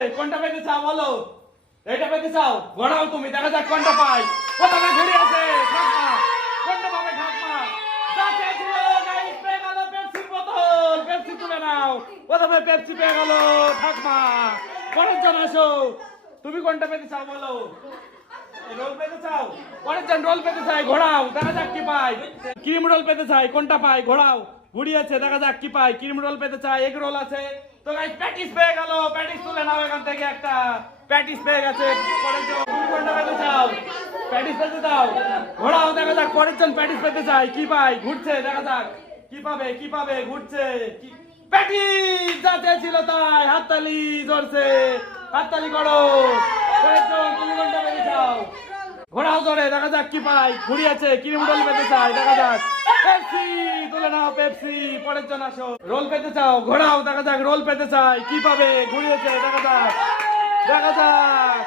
কোনটা পেতে চাও বলো? এইটা পেতে চাও? তুমি, দেখা যাক কোনটা পাই। প্রথমে ঘুরে আছে? কোনটা পেতে চাও বলো? রোল পেতে চাই দেখা যাক কি রোল পেতে চাই কোনটা পাই ঘোরাও ঘুরিয়েছে দেখা যাক কি পাই। ক্রিম রোল পেতে চাই, এগ রোল আছে। তো গাইস প্যাটিস পেয়ে গেল। প্যাটিস তুলে নাও এখান থেকে একটা। প্যাটিস পেয়ে গেছে। পরের জন কোনটা পেতে চাও প্যাটিস পেতে চাও। ঘোরাও, দেখা যাক। পরের জন প্যাটিস পেতে চাই কি পাই ঘুরছে, দেখা যাক। কি পাবে কি পাবে? ঘুরছে। প্যাটিস যাতে ছিল তাই। হাততালি জোরছে হাততালি করো। পরের জন তুমি কোনটা পেতে চাও। ঘোড়াও ধরে, দেখা যাক কি পাই ঘুরিয়েছে, ক্রিম রোল পেতে চাই দেখা যাক। পেপসি তুলে নাও পেপসি পরের জন আসো। রোল পেতে চাও ঘোড়াও দেখা যাক রোল পেতে চাই। কি পাবে? ঘুরিয়েছে দেখা যাক। দেখা যাক।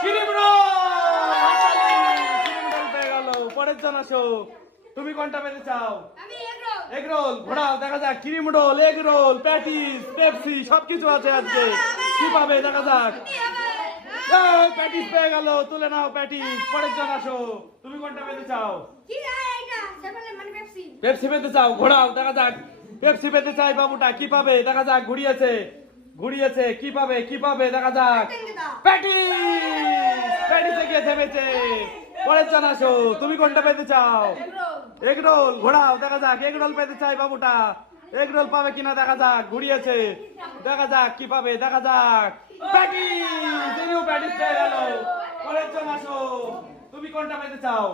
Cream role! ক্রিম রোল পেয়ে গেল। পরের জন আসো। তুমি কোনটা পেতে চাও? Egg roll. ঘোড়াও দেখা যাক। Cream roll egg roll patties Pepsi সবকিছু আছে আজকে। কি পাবে? দেখা যাক। প্যাটিস পেয়ে গেল তুলে নাও প্যাটিস। পরের জন আসো। তুমি কোনটা পেতে চাও? পেপসি পেতে চাও ঘোড়াও দেখা যাক। পেপসি পেতে চাই বাবুটা কি পাবে? দেখা যাক ঘুরিয়েছে। ঘুরিয়েছে কি পাবে কি পাবে? দেখা যাক। প্যাটিস প্যাটিসে গিয়ে থেমেছে। পরের জন আসো তুমি কোনটা পেতে চাও? এগ রোল ঘোড়াও দেখা যাক এগ রোল পেতে চাই বাবুটা। এগ রোল পাবে কিনা দেখা যাক ঘুরিয়েছে। দেখা যাক কি পাবে দেখা যাক। প্যাটিস তিনিও প্যাটিস পেয়ে গেল। পরের জন আসো তুমি কোনটা পেতে চাও?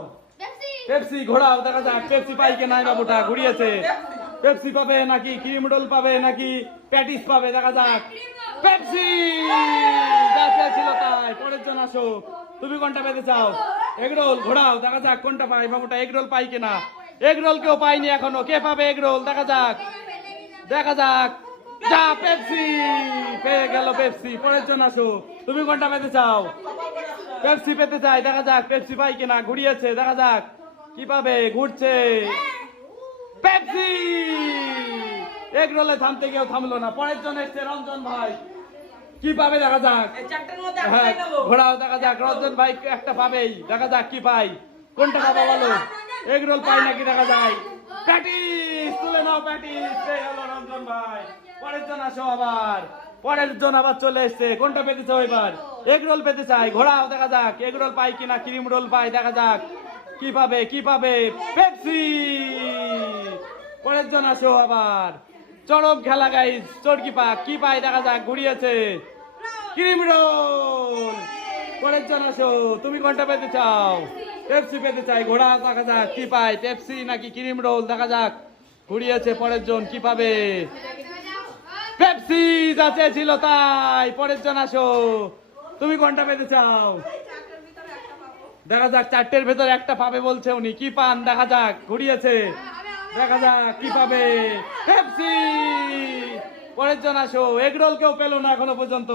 পেপসি ঘোড়াও দেখা যাক, পেপসি পাই কে নাই বাবুটা, ঘুরিয়েছে। পেপসি পাবে নাকি ক্রিম রোল পাবে নাকি প্যাটিস পাবে, দেখা যাক। পেপসি! যা তাই, পরের জন আসো তুমি কোনটা পেতে চাও? এগ রোল, ঘোড়াও, দেখা যাক কোনটা পাই বাবুটা, এগ রোল পাই কিনা? এগ রোল কেউ পাইনি এখনও। কে পাবে এগ রোল? দেখা যাক। দেখা যাক। যা, পেপসি! পেয়ে গেল পেপসি। পরের জন আসো তুমি কোনটা পেতে চাও? পেপসি পেতে চাই, দেখা যাক পেপসি পাই কিনা, ঘুরিয়েছে, দেখা যাক। কি পাবে ঘুরছে? পেপসি! এক রোলে থামতে গিয়েও থামলো না। পরের জন এসছে রঞ্জন ভাই। কি পাবে দেখা যাক? হ্যাঁ। ঘোড়াও দেখা যাক। রঞ্জন ভাই একটা পাবেই। দেখা যাক কি পাই। কোনটা পাবে বলো? এগ রোল পাই নাকি দেখা যায় প্যাটিস! তুলে নাও প্যাটিস। পেয়ে গেল রঞ্জন ভাই। পরের জন আসো আবার। পরের জন আবার চলে এসছে। কোনটা পেতে চাও এবার? এগ রোল পেতে চাই। ঘোড়াও দেখা যাক। এগ রোল পাই কিনা? ক্রিম রোল পাই দেখা যাক। কি পাবে কি পাবে পেপসি পরের জন আসো আবার। চরম খেলা গাইজ চরকি পাক কি পায় দেখা যাক, ঘুরিয়েছে। Cream roll! পরের জন আসো। তুমি কোনটা পেতে চাও? পেপসি পেতে চাই। ঘোড়া, দেখা যাক কি পায় পেপসি নাকি ক্রিম রোল? দেখা যাক। ঘুরিয়েছে পরের জন কি পাবে পেপসি যাচ্ছে ছিল তাই। পরের জন আসো। তুমি কোনটা পেতে চাও? দেখা যাক, চারটের ভেতর একটা পাবে বলছে উনি। কি পান? দেখা যাক, ঘুরিয়েছে। দেখা যাক, কি পাবে? পেপসি! পরের জন আসো এগরোল কেউ পেল না এখনও পর্যন্ত।